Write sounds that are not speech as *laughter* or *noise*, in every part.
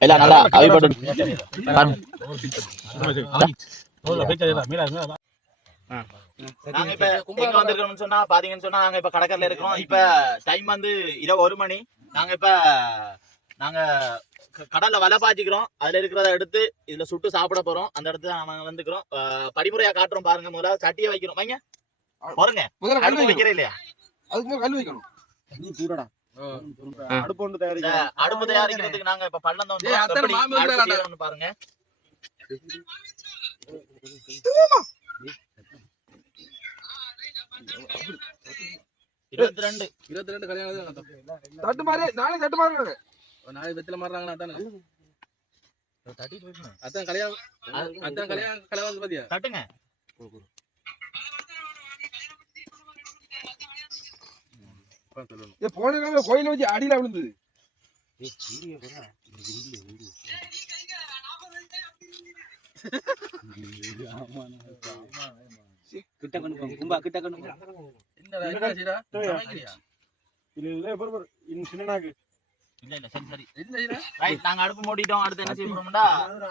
எல்லாம் நல்லா அவிப்பட்டு நாங்க இப்ப எங்க வந்திருக்கோம்னு சொன்னா பாத்தீங்கன்னு சொன்னா நாங்க இப்ப கடற்கரையில இருக்கிறோம் இப்ப டைம் வந்து இரவு ஒரு மணி நாங்க இப்ப நாங்க கடல்ல வலை பாய்ச்சிக்கிறோம். அதுல இருக்கிறத எடுத்து இதுல சுட்டு சாப்பிட போறோம். அந்த இடத்துல நாங்க வந்துக்கிறோம். படிமுறையா காட்டுறோம் பாருங்க. முதல்ல சட்டியை வைக்கிறோம் வைங்க. போறங்க முதல்ல கல் வைக்கிறேன் இல்லையா? அதுக்கு கல் வைக்கணும். அடுப்பு ஒன்று இந்த தயாரிக்கிறோம். அடுப்பு தயாரிக்கிறதுக்கு நாங்க இப்ப பள்ளம் தான். பாருங்க. இருபத்தி ரெண்டு இருபத்தி ரெண்டு. கல்யாணம் தட்டு மாதிரி நாளைக்கு தட்டு மாதிரி நாளைக்கு வெத்தில மாறுறாங்களா அதானே அதான் கல்யாணம் அதான் கல்யாணம் கல்யாணம் பாத்தியா தட்டுங்க போன காலம் கோயில வச்சு அடியில விழுந்தது என்னடா என்ன செய்றா? சமைக்கிறியா? இல்ல இல்ல பரபர இன்னும் சின்னனாக்கு இல்ல இல்ல சரி சரி? ரைட் நாங்க அடுப்பு மூடிட்டோம். அடுத்து என்ன செய்ய போறோம்டா?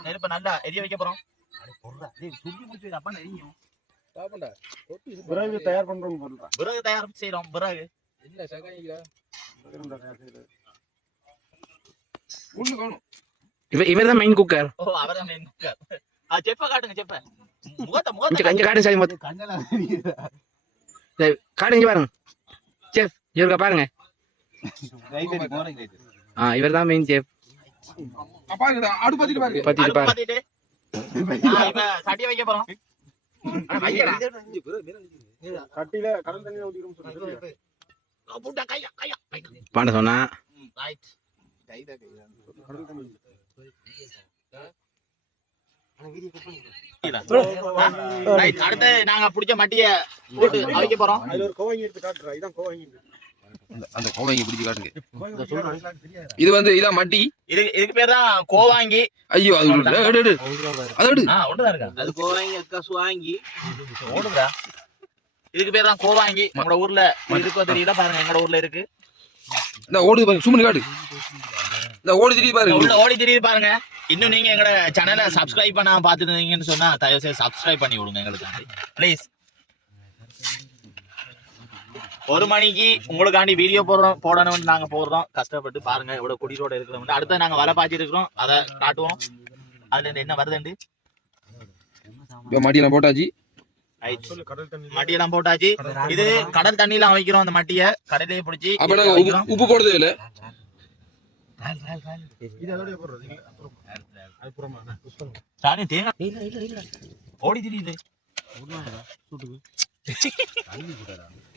நெருப்ப நல்லா எரிய வைக்க போறோம். சுத்தி முடிச்சு அப்பா நெரியும் பாப்போம்டா. ரொட்டி இது விறகு தயார் பண்றோம்னு பொருள் பிறகு தயார் செய்யறோம் பிறகு. உள்ள காணும். இவர் தான் மெயின் குக்கர் ஓ அவர் தான் main cook. ஆ செப்ப காட்டுங்க செப்ப. முகத்தை முகத்தை காட்டுங்க சார் மொத்தம் காட்டுங்க இங்க பாருங்க. செஃப் இவருக்க பாருங்க. ஆ இவர் தான் மெயின் செஃப். பாண்ட சொன்னா. அடுத்து நாங்க புடிச்ச மட்டிய போட்டு அவிக்க போறோம். அதுல ஒரு கோவங்கி எடுத்து காட்டுறா. இதான் கோவங்கி. அந்த கோவைங்க பிடிச்சு காட்டுங்க. இது வந்து இதான் மட்டி. இது இதுக்கு பேர் தான் கோவாங்கி. ஐயோ அது. எடு, எடு. அது எடு. ஆ ஒண்ணுதான் இருக்கா? அது கோவாங்கி கசு வாங்கி ஓடுதா இதுக்கு பேர் தான் கோவாங்கி. உங்களோட ஊர்ல இருக்கோ தெரியல. பாருங்க எங்களோட ஊர்ல இருக்கு. இந்த ஓடுது பாருங்க. சும்மா காட்டு இந்த ஓடி திடீர் பாருங்க. உள்ள ஓடி தெரியுது பாருங்க. இன்னும் நீங்க எங்களோட சேனலை சப்ஸ்கிரைப் பண்ணாம பாத்துட்டு இருந்தீங்கன்னு சொன்னா தயவு செய்து சப்ஸ்கிரைப் பண்ணி விடுங்க எங்களுக்கு ப்ளீஸ் ஒரு மணிக்கு உங்களுக்காண்டி வீடியோ போடுறோம் போடணும்னு நாங்க போடுறோம். கஷ்டப்பட்டு பாருங்க எவ்வளவு குடிரோட இருக்கிறோம் அடுத்து நாங்க வலை பாய்ச்சி இருக்கிறோம். அதை காட்டுவோம். அதுல இருந்து என்ன வருதுண்டு இப்ப மட்டியெல்லாம் போட்டாச்சு. மட்டியெல்லாம் போட்டாச்சு. இது கடல் தண்ணியில வைக்கிறோம் அந்த மட்டிய. கடலையே பிடிச்சி அப்ப நாங்க உப்பு போடுறது இல்ல? ஓடி தெரியுது *laughs*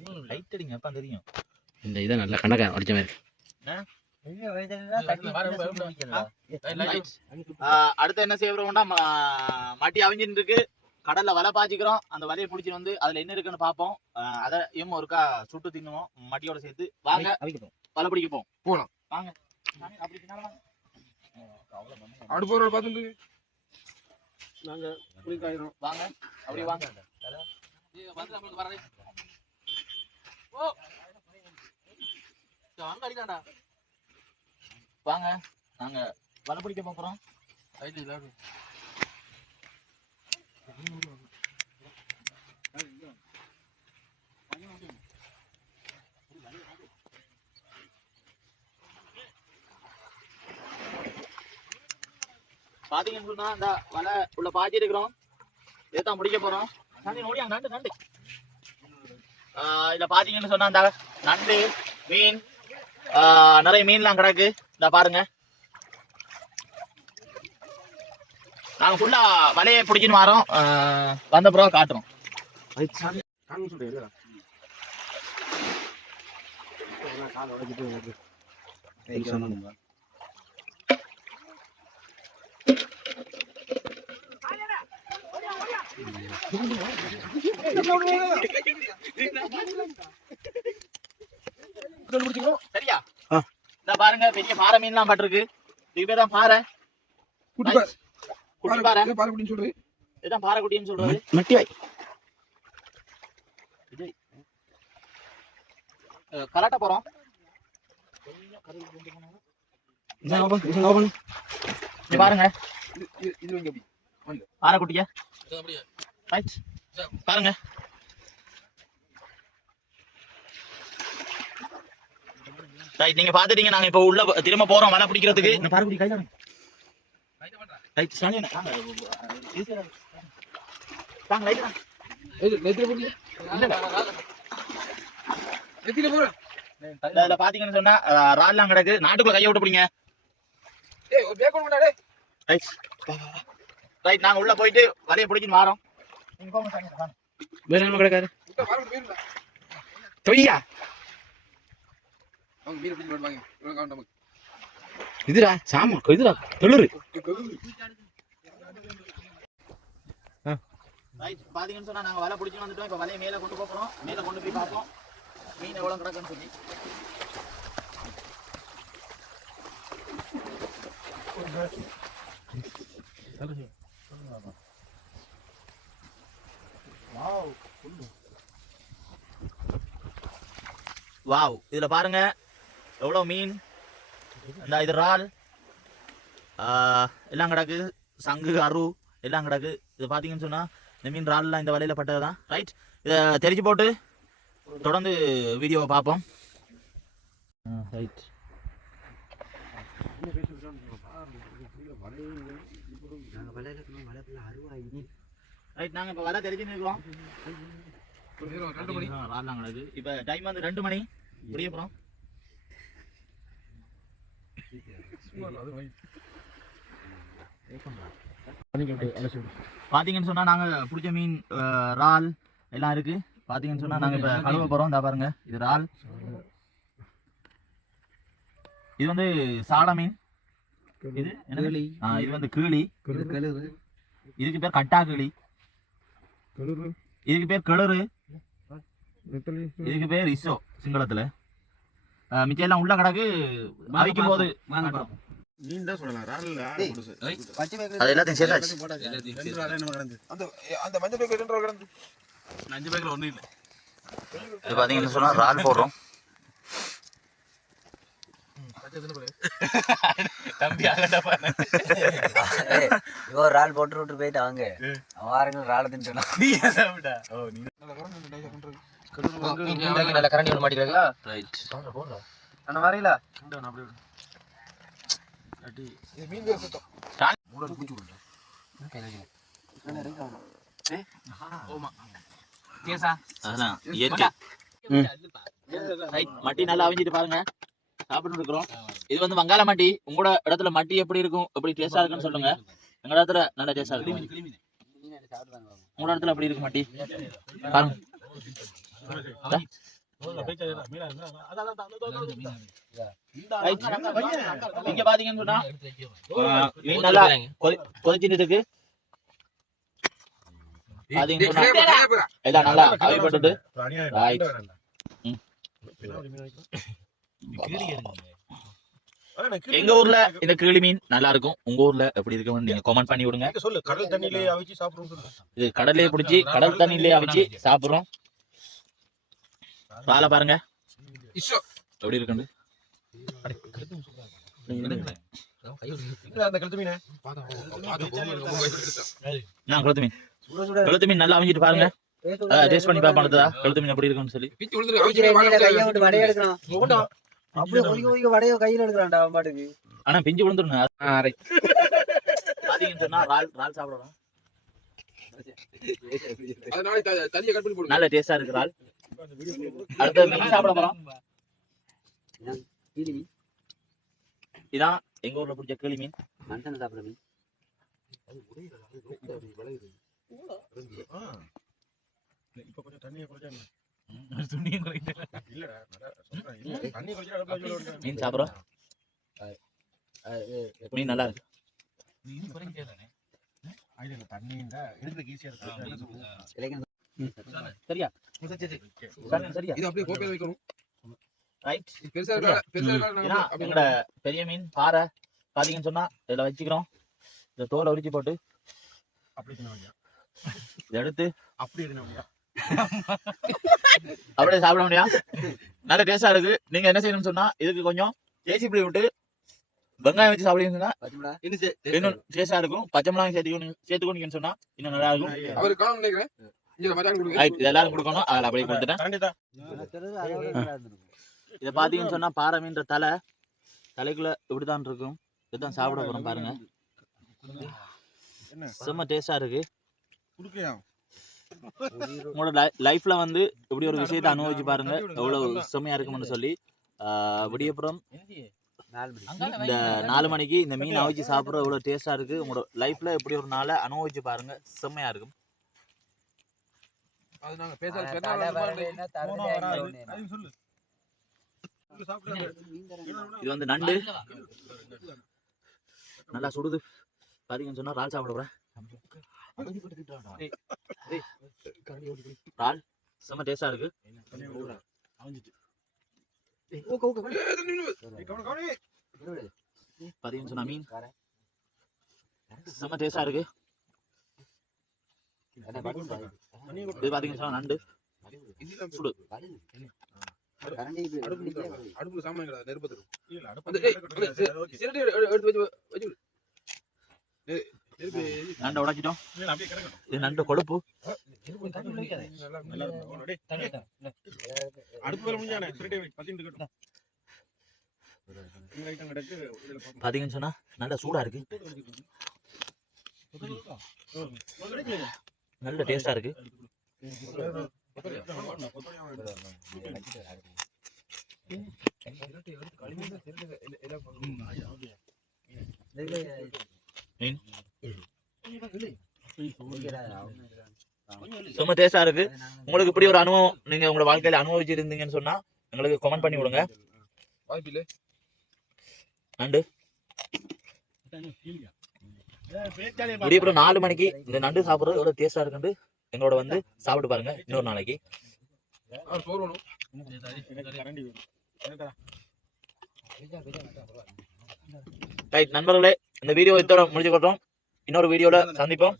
லைட் அடிங்க அப்பா தெரியும். இந்த இதை நல்லா கண்டக்காரன் அடிச்ச மாதிரி. ஆ, அடுத்து என்ன செய்யறோம்னா மாட்டி அவிஞ்சிட்டு இருக்கு. கடல்ல வலை பாய்ச்சிக்கிறோம். அந்த வலையை பிடிச்சிட்டு வந்து அதுல என்ன இருக்குன்னு பார்ப்போம். ஆ, அதையும் ஒருக்கா சுட்டு தின்னுவோம். மட்டியோட சேர்த்து. வாங்க. வலை பிடிக்க போவோம். போலாம். வாங்க. அடுப்பு நாங்க வாங்க. அப்படியே வாங்க. வாங்க நாங்க வலை பிடிக்க போறோம். பாத்தீங்கன்னு சொன்னா இந்த வலை உள்ள பாய்ச்சி இருக்கிறோம் இதைத்தான் முடிக்க போறோம். நண்டு நோடியா நண்டு நண்டு. இதுல பாத்தீங்கன்னு சொன்னா இந்த நண்டு மீன் நிறைய மீன்லாம் கிடக்கு. இந்த பாருங்க. நாங்க ஃபுல்லா வலையை பிடிச்சின்னு வரோம். வந்த பிறகு காட்டுறோம். கால் சரியா? பாருங்க பெரிய பாறை மீன்லாம் பட்டிருக்கு. இது பேர் தான் பாறை. குட்டி பாறை. பாரு குட்டின்னு சொல்றது. இதுதான் பாறை குட்டின்னு சொல்றது மட்டி அஹ் கலாட்ட போறோம். இதான் இதான் பாருங்க. பாறை குட்டிய பாருங்க ரைட் நீங்க பாத்துட்டீங்க நாங்க இப்ப உள்ள திரும்ப போறோம் வலை பிடிக்கிறதுக்கு. இந்த பாறை குட்டி கையில ரைட் சாமி வாங்க ரைட் இதுல பாத்தீங்கன்னு சொன்னா அஹ், ரால்லாம் கிடக்கு. நாட்டுக்குள்ள கையை விட்டு பிடிங்க. ஏய் ஒரு பேக் கொண்டு டேய் ரைட் ரைட் நாங்க உள்ள போயிட்டு வலையை சாமி, வாங்க. வேற என்ன கிடக்காது தொய்யா? இதுடா சாமா இதுடா தொழுறு. ரைட் பாத்தீங்கன்னு சொன்னா நாங்க வலை பிடிச்சி வந்துட்டோம். இப்ப வலையை மேல கொண்டு போறோம் மேல கொண்டு போய் பார்ப்போம். மீன் எவ்வளவு கிடக்குன்னு சொல்லி. வாவ். இதுல பாருங்க. எவ்வளவு மீன்? இந்த இது இறால். எல்லாம் கிடக்கு. சங்கு அரு எல்லாம் கிடக்கு. இது பாத்தீங்கன்னு சொன்னா இந்த மீன் இறால்லாம் இந்த வலையில பட்டதுதான். ரைட் இதை தெரிச்சு போட்டு தொடர்ந்து வீடியோவை பார்ப்போம் ரைட் ரைட் நாங்க இப்ப வலை தெரிஞ்சு நிற்கிறோம் ரெண்டு மணி. இறால்லாம் கிடக்கு இப்ப டைம் வந்து ரெண்டு மணி. முடிய போறோம். பாத்தீங்கன்னு சொன்னா நாங்க பிடிச்ச மீன் இறால் எல்லாம் இருக்கு. பாத்தீங்கன்னு சொன்னா நாங்க இப்ப கழுவ போறோம். இந்த பாருங்க இது இறால். இது வந்து சால மீன். இது என்னது? ஆ, இது வந்து கீழி இதுக்கு பேர் கட்டா கிளி. இதுக்கு பேர் கிளறு. இதுக்கு பேர் இசோ சிங்களத்துல. மிச்சம் எல்லாம் உள்ள கிடக்கு அவிக்கும் போது சொல்லலாம் ராலில் அது எல்லாத்தையும் சேர்த்தாச்சு ரெண்டு ராலு என்ன கிடந்து. அந்த அந்த மஞ்சள் பேக் ரெண்டு ரூபா கிடந்து. அஞ்சு பேக்கில் ஒன்றும் இல்லை. இது பாத்தீங்கன்னு சொன்னா இறால் போடுறோம். *laughs* தம்பி ஒரு ஆள் போட்டு விட்டு போயிட்டு அவங்க அவன் வாரங்க ஒரு நல்ல கரண்டி ஒன்று மாட்டிக்கிறாங்களா? ரைட் இது மீன் சுத்தம். அதெல்லாம் இயற்கை. ரைட் மட்டி நல்லா அவிஞ்சிட்டு பாருங்க. சாப்பிட்டு இருக்கிறோம். இது வந்து வங்காள மட்டி. உங்களோட இடத்துல மட்டி எப்படி இருக்கும்? எப்படி டேஸ்டா இருக்குன்னு சொல்லுங்க. எங்க இடத்துல நல்ல டேஸ்டா இருக்கு உங்களோட இடத்துல எப்படி இருக்கு மட்டி? பாருங்க. இங்க பாத்தீங்கன்னு மீன் நல்லா கொதிச்சுட்டு இருக்கு நல்லா. எங்க ஊர்ல இந்த கிளி மீன் நல்லா இருக்கும் உங்க ஊர்ல எப்படி இருக்குன்னு நீங்க கமெண்ட் பண்ணி விடுங்க சொல்லு கடல் தண்ணியிலே அவிச்சு சாப்பிடுறோம் இது கடல்லே பிடிச்சி கடல் தண்ணியிலே அவிச்சு சாப்பிடுறோம் வாழை பாருங்க. இஷோ. எப்படி இருக்குன்னு கழுத்து மீனே. கழுத்து மீன். நல்லா பாருங்க. டேஸ்ட் பண்ணி பாப்பா அடுத்ததா? கழுத்து மீன் எப்படி இருக்குன்னு சொல்லி. அப்படியே ஒதுக்க ஒதுக்க வடைய கையில எடுக்கிறான்டா அவன் பாட்டுக்கு. ஆனா பிஞ்சு ரைட் பாத்தீங்கன்னு சொன்னா ரால் ரால் சாப்பிடணும். அதனால த- தண்ணியை கட் பண்ணி போடு. நல்ல டேஸ்டா இருக்கு ரால் அடுத்து மீன் சாப்பிட போறோம். இதான் எங்க ஊர்ல பிடிச்ச கிளி மீன். மனுஷன் சாப்பிடுறது ஆ. இப்ப கொஞ்சம் தண்ணியை குறைச்சா துணியும். இல்லடா குறைச்சா மீன் சாப்பிடுறோம். மீன் நல்லா இருக்கு. ஐயா இல்ல தண்ணி இந்த எடுக்கிறதுக்கு ஈஸியா இருக்கு சரியா? இது அப்படியே கோப்பையில வைக்கணும். ரைட். பெருசா இருக்கா? பெருசா பெரிய மீன் பாறை பாத்தீங்கன்னு சொன்னா இதுல வச்சுக்கிறோம். இந்த தோலை உரிச்சு போட்டு. அப்படி எடுத்து. அப்படி அப்படியே சாப்பிட முடியும் நல்ல டேஸ்டா இருக்கு. நீங்க என்ன செய்யணும்னு சொன்னா இதுக்கு கொஞ்சம் தேசி புளி விட்டு வெங்காயம் வச்சு சாப்பிடுவீங்கன்னா இன்னும் டேஸ்டா இருக்கும். பச்சை மிளகாய் சேர்த்துக்கணும் சேர்த்துக்கோனீங்கன்னு சொன்னா இன்னும் நல்லா இருக்கும். எல்லாரும் கொடுக்கணும். அதில் அப்படியே கொடுத்துட்டேன். இதை பாத்தீங்கன்னு சொன்னா பாறை மீன்ற தலை தலைக்குள்ள இப்படிதான் இருக்கும். இதுதான் சாப்பிட போறோம் பாருங்க. செம்ம டேஸ்டா இருக்கு. உங்களோட லைஃப்ல வந்து இப்படி ஒரு விஷயத்தை அனுபவிச்சு பாருங்க. எவ்வளவு செம்மையா இருக்கும்னு சொல்லி. ஆஹ் விடியப்புறம் இந்த நாலு மணிக்கு இந்த மீன் அவிச்சு சாப்பிட்ற எவ்வளவு டேஸ்டா இருக்கு. உங்களோட லைஃப்ல இப்படி ஒரு நாளை அனுபவிச்சு பாருங்க. செம்மையா இருக்கும். அது நாங்க பேசாத பெருநாள் சொல்லு. இது வந்து நண்டு. நல்லா சுடுது. பாத்தீங்கன்னு சொன்னா இறால் சாப்பிட போறேன். இறால் செம்ம டேஸ்டா இருக்கு. பாத்தீங்கன்னு சொன்னா மீன். செம்ம டேஸ்டா இருக்கு. இது பாத்தீங்கன்னு சொன்னா நண்டு. சுடு. அடுப்புல சாமான் கிடையாது நண்டை உடைச்சிட்டோம். இல்ல அப்படியே கிடக்கட்டும். இது நண்டு கொழுப்பு. அடுப்பு. பாத்தீங்கன்னு சொன்னா நல்லா சூடா இருக்கு. நல்ல டேஸ்டா இருக்கு. செம்ம டேஸ்டா இருக்கு. உங்களுக்கு இப்படி ஒரு அனுபவம் நீங்க உங்களோட வாழ்க்கையில அனுபவிச்சிருந்தீங்கன்னு சொன்னா எங்களுக்கு கமெண்ட் பண்ணி விடுங்க. வாய்ப்பு நண்டு விடியப்புறம் நாலு மணிக்கு இந்த நண்டு சாப்பிடுறது எவ்வளவு டேஸ்டா இருக்குன்னு எங்களோட வந்து சாப்பிட்டு பாருங்க இன்னொரு நாளைக்கு? ரைட் நண்பர்களே இந்த வீடியோ இதோட முடிச்சு கொள்றோம் இன்னொரு வீடியோல சந்திப்போம்.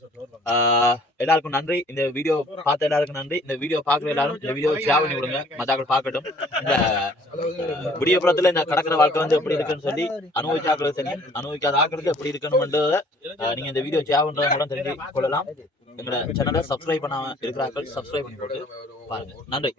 எல்லாருக்கும் நன்றி. இந்த வீடியோ பார்த்த எல்லாருக்கும் நன்றி. இந்த வீடியோ பார்க்குற எல்லாரும் இந்த வீடியோ ஷேர் பண்ணி விடுங்க. மத்தாக்கள் பார்க்கட்டும். இந்த விடியபுரத்துல இந்த கடற்கரை வாழ்க்கை வந்து எப்படி இருக்குன்னு சொல்லி அனுபவிச்ச தெரியும் அனுபவிக்காத ஆக்களுக்கு எப்படி இருக்கணும்ன்றத நீங்க இந்த வீடியோ ஷேர் பண்றது மூலம் தெரிஞ்சு கொள்ளலாம். எங்களோட சேனலை சப்ஸ்கிரைப் பண்ணாம இருக்கிறார்கள் சப்ஸ்கிரைப் பண்ணி போட்டு பாருங்க. நன்றி.